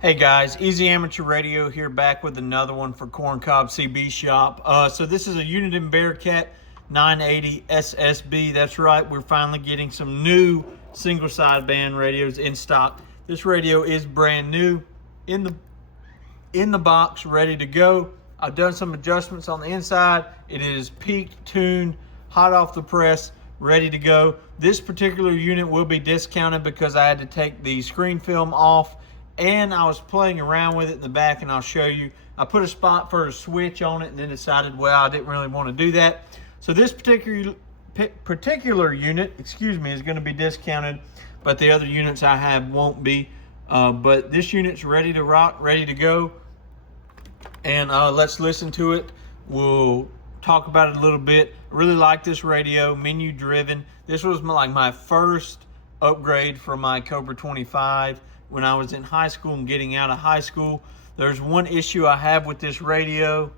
Hey guys, Easy Amateur Radio here, back with another one for Corncob CB Shop. So this is a Uniden Bearcat 980 SSB. That's right, we're finally getting some new single sideband radios in stock. This radio is brand new in the box, ready to go. I've done some adjustments on the inside. It is peaked, tuned, hot off the press, ready to go. This particular unit will be discounted because I had to take the screen film off, and I was playing around with it in the back, and I'll show you. I put a spot for a switch on it and then decided, well, I didn't really want to do that. So this particular unit, is going to be discounted, but the other units I have won't be. But this unit's ready to rock, ready to go. And let's listen to it. We'll talk about it a little bit. I really like this radio, menu driven. This was my first upgrade from my Cobra 25 when I was in high school and getting out of high school. There's one issue I have with this radio,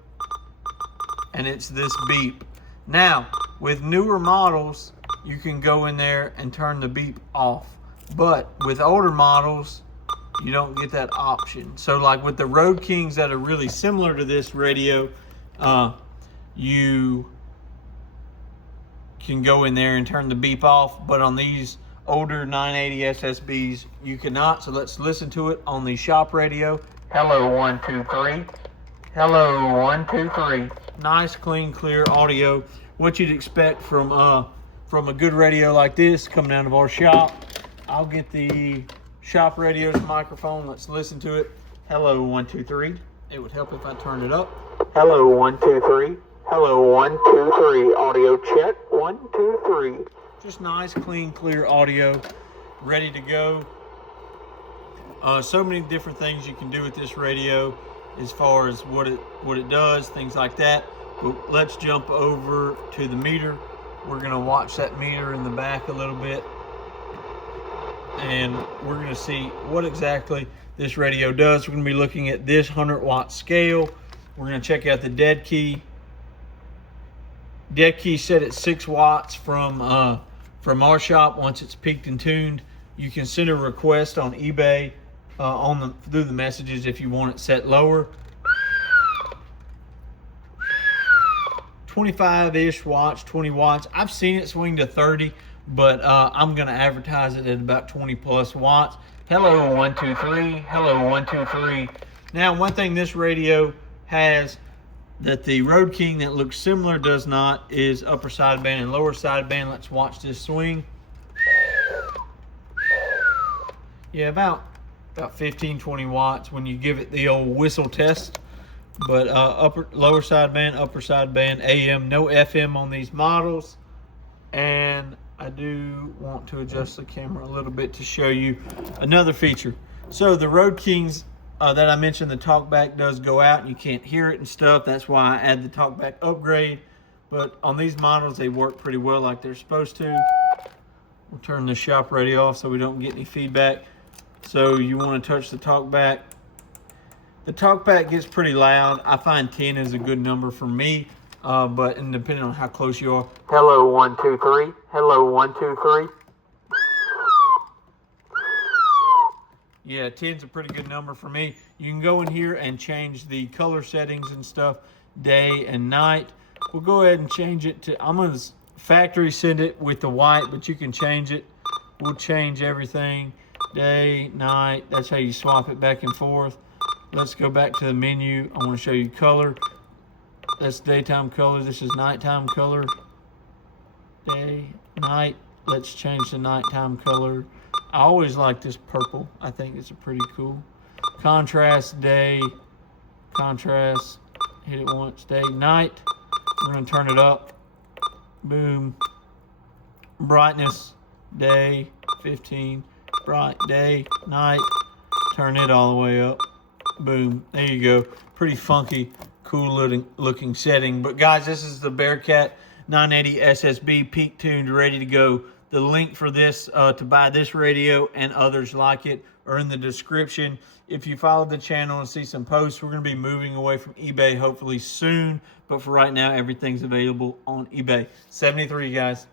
and it's this beep. Now, with newer models, you can go in there and turn the beep off. But with older models, you don't get that option. So like with the Road Kings that are really similar to this radio, you can go in there and turn the beep off, but on these older 980 SSBs, you cannot. So let's listen to it on the shop radio. Hello, 1, 2, 3. Hello, 1, 2, 3. Nice, clean, clear audio. What you'd expect from a good radio like this coming out of our shop. I'll get the shop radio's microphone. Let's listen to it. Hello, 1, 2, 3. It would help if I turned it up. Hello, 1, 2, 3. Hello, 1, 2, 3. Audio check. 1, 2, 3. Just nice, clean, clear audio, ready to go. So many different things you can do with this radio as far as what it does, things like that. But let's jump over to the meter. We're gonna watch that meter in the back a little bit, and we're gonna see what exactly this radio does. We're gonna be looking at this 100-watt scale. We're gonna check out the dead key. Dead key set at 6 watts from our shop. Once it's peaked and tuned, you can send a request on eBay through the messages if you want it set lower. 25-ish watts, 20 watts. I've seen it swing to 30, but I'm gonna advertise it at about 20 plus watts. Hello, 1, 2, 3. Hello, 1, 2, 3. Now, one thing this radio has that the Road King that looks similar does not is upper sideband and lower sideband. Let's watch this swing. Yeah, about 15, 20 watts when you give it the old whistle test. But lower sideband, upper sideband, AM, no FM on these models. And I do want to adjust the camera a little bit to show you another feature. So the Road Kings that I mentioned, the talkback does go out and you can't hear it and stuff. That's why I add the talkback upgrade. But on these models, they work pretty well like they're supposed to. We'll turn the shop radio off so we don't get any feedback. So you want to touch the talkback. The talkback gets pretty loud. I find 10 is a good number for me, but depending on how close you are. Hello, 1, 2, 3. Hello, 1, 2, 3. Yeah, 10's a pretty good number for me. You can go in here and change the color settings and stuff, day and night. We'll go ahead and change it to, I'm going to factory send it with the white, but you can change it. We'll change everything, day, night. That's how you swap it back and forth. Let's go back to the menu. I want to show you color. That's daytime color. This is nighttime color. Day, night. Let's change the nighttime color. I always like this purple. I think it's a pretty cool. Contrast, day, contrast, hit it once, day, night. We're gonna turn it up. Boom. Brightness, day, 15. Bright, day, night. Turn it all the way up. Boom, there you go. Pretty funky, cool looking setting. But guys, this is the Bearcat 980 SSB, peak tuned, ready to go. The link for this to buy this radio and others like it are in the description. If you follow the channel and see some posts, we're going to be moving away from eBay hopefully soon. But for right now, everything's available on eBay. 73, guys.